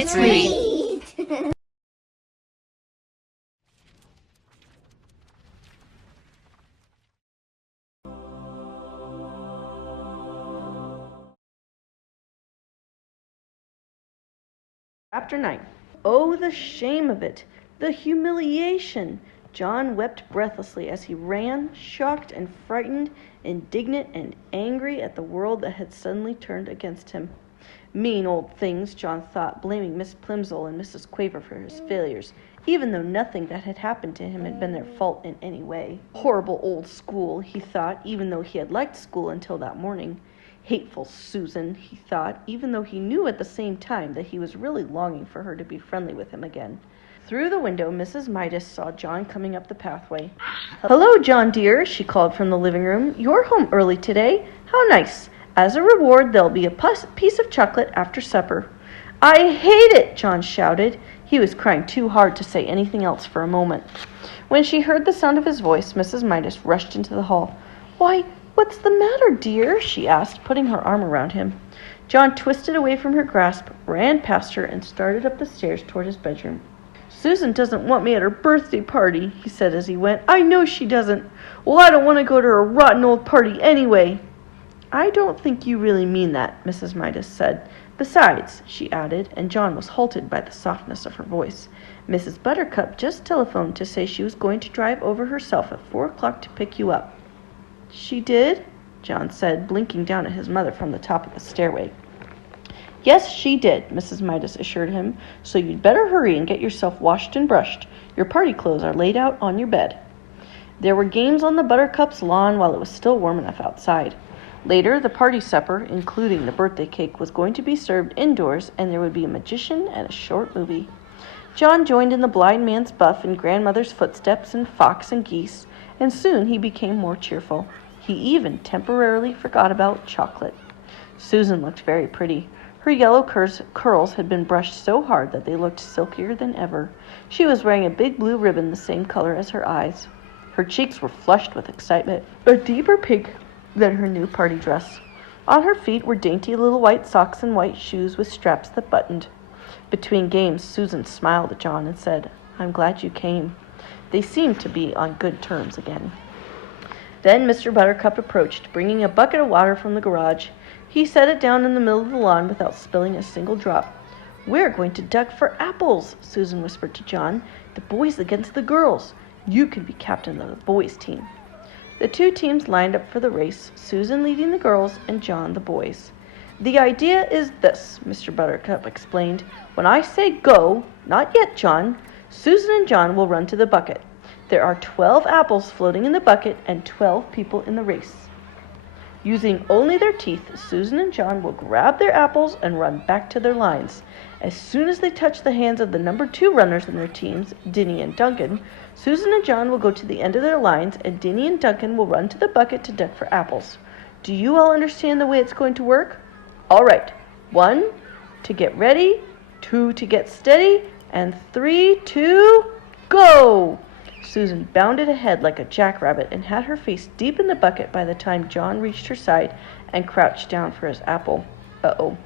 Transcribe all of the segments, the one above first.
Let's read. Chapter 9. Oh, the shame of it! The humiliation! John wept breathlessly as he ran, shocked and frightened, indignant and angry at the world that had suddenly turned against him. Mean old things, John thought, blaming Miss Plimsoll and Mrs. Quaver for his failures, even though nothing that had happened to him had been their fault in any way. Horrible old school, he thought, even though he had liked school until that morning. Hateful Susan, he thought, even though he knew at the same time that he was really longing for her to be friendly with him again. Through the window, Mrs. Midas saw John coming up the pathway. "Hello, John dear," she called from the living room. "You're home early today. How nice. As a reward, there'll be a piece of chocolate after supper." "I hate it!" John shouted. He was crying too hard to say anything else for a moment. When she heard the sound of his voice, Mrs. Midas rushed into the hall. "Why, what's the matter, dear?" she asked, putting her arm around him. John twisted away from her grasp, ran past her, and started up the stairs toward his bedroom. "Susan doesn't want me at her birthday party," he said as he went. "I know she doesn't. Well, I don't want to go to her rotten old party anyway." "I don't think you really mean that," Mrs. Midas said. "Besides," she added, and John was halted by the softness of her voice, "Mrs. Buttercup just telephoned to say she was going to drive over herself at 4 o'clock to pick you up." "She did?" John said, blinking down at his mother from the top of the stairway. "Yes, she did," Mrs. Midas assured him, "so you'd better hurry and get yourself washed and brushed. Your party clothes are laid out on your bed." There were games on the Buttercup's lawn while it was still warm enough outside. Later, the party supper, including the birthday cake, was going to be served indoors, and there would be a magician and a short movie. John joined in the blind man's buff and grandmother's footsteps and fox and geese, and soon he became more cheerful. He even temporarily forgot about chocolate. Susan looked very pretty. Her yellow curls had been brushed so hard that they looked silkier than ever. She was wearing a big blue ribbon the same color as her eyes. Her cheeks were flushed with excitement, a deeper pink than her new party dress. On her feet were dainty little white socks and white shoes with straps that buttoned. Between games, Susan smiled at John and said, "I'm glad you came." They seemed to be on good terms again. Then Mr. Buttercup approached, bringing a bucket of water from the garage. He set it down in the middle of the lawn without spilling a single drop. "We're going to duck for apples," Susan whispered to John. "The boys against the girls. You can be captain of the boys' team." The two teams lined up for the race, Susan leading the girls and John the boys. "The idea is this," Mr. Buttercup explained. "When I say go, not yet, John, Susan and John will run to the bucket. There are 12 apples floating in the bucket and 12 people in the race. Using only their teeth, Susan and John will grab their apples and run back to their lines. As soon as they touch the hands of the number 2 runners in their teams, Dinny and Duncan, Susan and John will go to the end of their lines, and Dinny and Duncan will run to the bucket to duck for apples. Do you all understand the way it's going to work? All right. 1, to get ready, 2, to get steady, and 3, to go!" Susan bounded ahead like a jackrabbit and had her face deep in the bucket by the time John reached her side and crouched down for his apple. Uh-oh.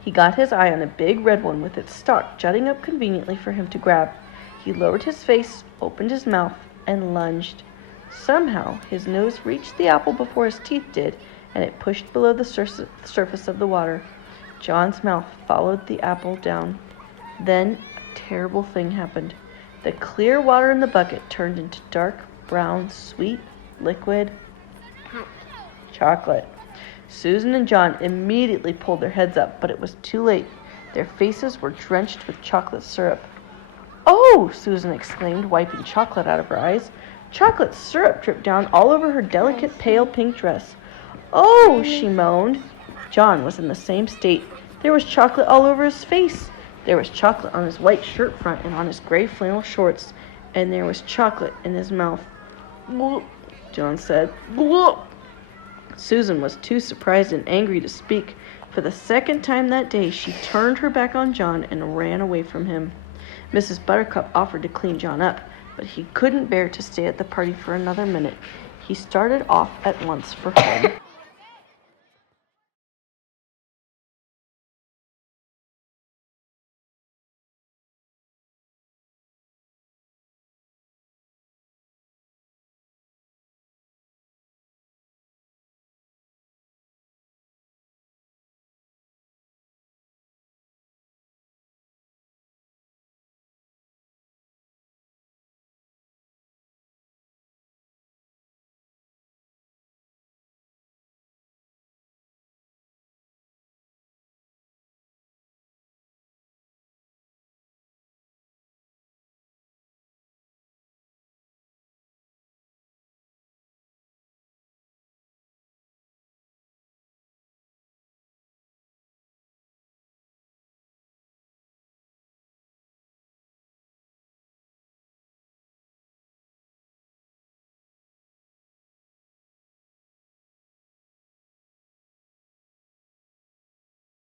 He got his eye on a big red one with its stalk jutting up conveniently for him to grab. He lowered his face, opened his mouth, and lunged. Somehow, his nose reached the apple before his teeth did, and it pushed below the surface of the water. John's mouth followed the apple down. Then a terrible thing happened. The clear water in the bucket turned into dark brown, sweet, liquid chocolate. Susan and John immediately pulled their heads up, but it was too late. Their faces were drenched with chocolate syrup. "Oh!" Susan exclaimed, wiping chocolate out of her eyes. Chocolate syrup dripped down all over her delicate pale pink dress. "Oh!" she moaned. John was in the same state. There was chocolate all over his face. There was chocolate on his white shirt front and on his gray flannel shorts, and there was chocolate in his mouth. "Bleh," John said. "Bleh." Susan was too surprised and angry to speak. For the second time that day, she turned her back on John and ran away from him. Mrs. Buttercup offered to clean John up, but he couldn't bear to stay at the party for another minute. He started off at once for home.